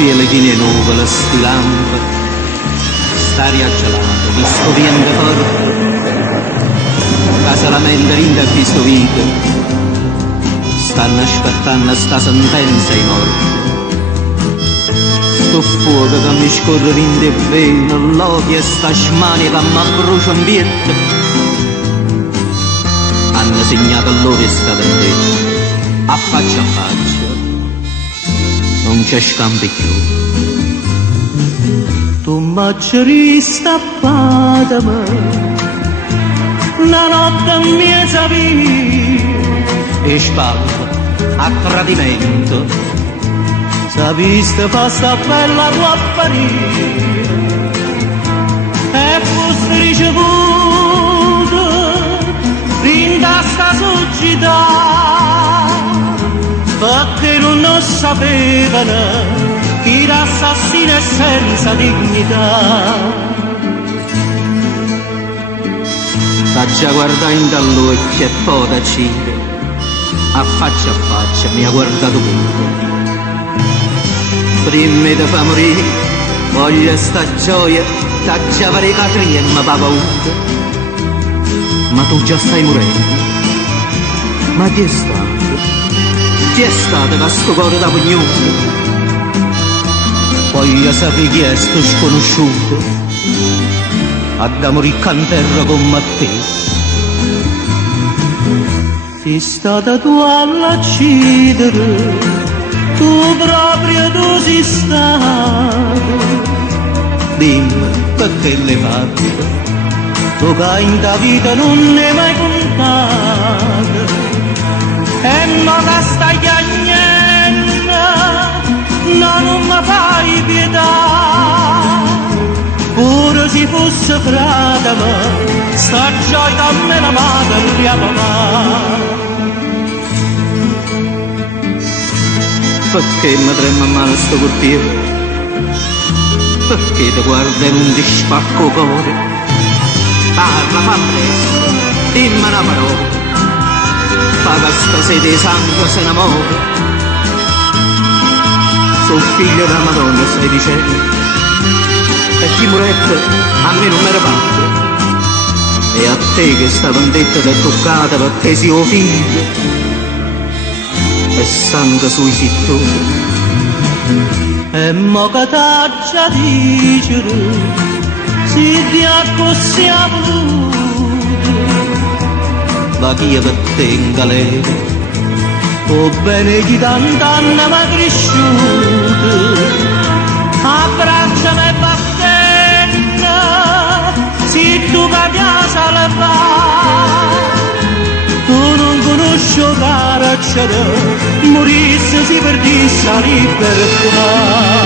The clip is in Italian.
cielo di nuvole stilampe, staria gelata, visto vento forte, casa la mente rinda visto vita, stanno aspettando sta sentenza i morti. Sto fuoco che mi scorre rinda e veno, l'odio e sta smania che mi brucia in pietto, hanno segnato loro sta vendetta, a faccia, non c'è scambio più. Tu m'hai ristappata una notte mi sapevi e spalla a tradimento sapiste fa sta bella tua apparire e fosse ricevuto rinda sta società perché non sapevano chi l'assassino è senza dignità. Faccia guardare in dallo e che poi da cire, a faccia mi ha guardato pure. Prima di fa morire, voglio sta gioia, taccia vari catri e mi fa paura. Ma tu già stai morendo, ma chi è stato? Chi è stato che sto cuore da pugnuto? Voglio sapere chi è sto sconosciuto a da morire in terra come te. Sei stata tu all'accidere, tu proprio tu sei stata. Dimmi perché l'hai fatto, tu che in ta vita non ne hai mai contato. E mo che stai chiagnendo, no, non mi fai pietà. Pure se fosse frata ma sta gioia a me la madre a mamma. Perché mi trema male sto corpiere? Perché ti guarda e non ti spacco cuore? Parla, fa presto, dimmi una parola, fa che sta sete di sangue se innamora. Sono figlio della Madonna, stai dicendo? E chi morette a me non mi era fatto, e a te che sta vendetta ti è toccata perché sei o figlio e sangue sui sittori. E mo che t'aggia dicere si ti ha così avuto, ma chi è per te in galera o bene chi tant'anni mi ha cresciuto, abbracciami e battendo se tu capiasa le fa. Tu non conosci caracciare, morisse si perdisse la libertà.